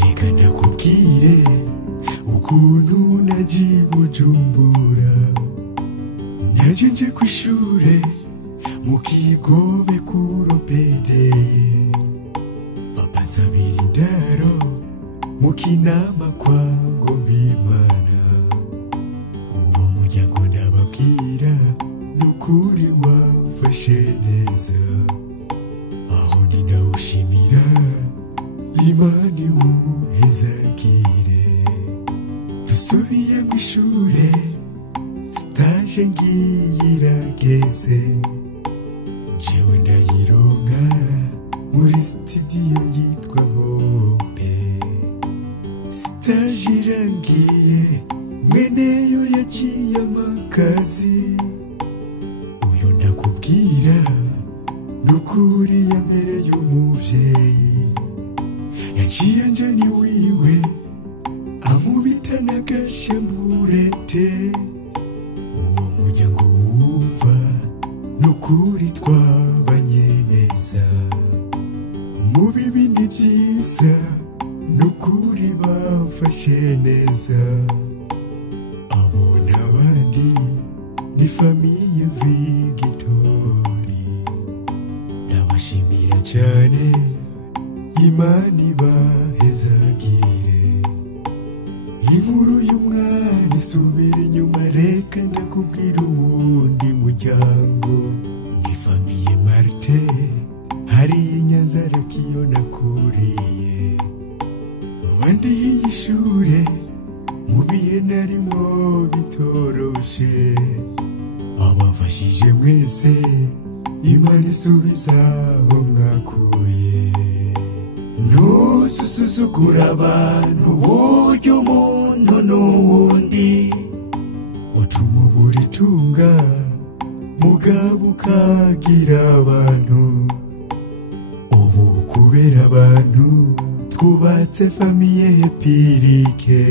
Reka ndakubwire ukuntu nagiye i Bujumbura, naje nje kw'ishure mu Kigobe kuropede, papa nsabira indaro mu Kinama kwa Ngomimana. Uwo muryango ndababwira nukuri wafashe neza, aho ni ndawushimira Imana iwuhezagire. Dusubiye mw'ishure stage ngiye irageze, jewe ndayironka muri studio yitwa Hope. Stage irangiye mweneyo yaciye amakazi, uyo ndakubwira nukuri yambereye umuvyeyi, yaciye anjana iwiwe amubita n'agashamburete. Uwo muryango wumva nukuri twabanye neza, mu bibi ni vyiza nukuri bamfashe neza. Abo n'abandi ni famiye Vigitori, ndabashimira cane, Imana ibahezagire. Inkuru y'umwana isubira inyuma, reka ndakubwira uwundi muryango, ni famiye Marte hariya i Nyanzarake iyo nakuriye. Wandiye ishure mu bihe narimwo bitoroshe, abafashije mwese Imana isubiza aho mwakuye. Ntususuzugura abantu, burya umuntu n'uwundi, utuma ubura itunga mugabo ukagira abantu. Ubu kubera abantu twubatse famiye Epirike.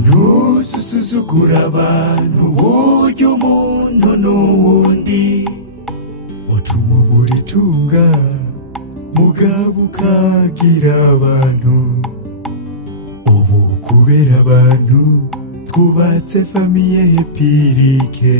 Ntususuzugura abantu, burya umuntu n'uwundi, utuma ubura itunga mugabo ukagira abantu. Ubu kubera abantu twubatse famiye Epirike.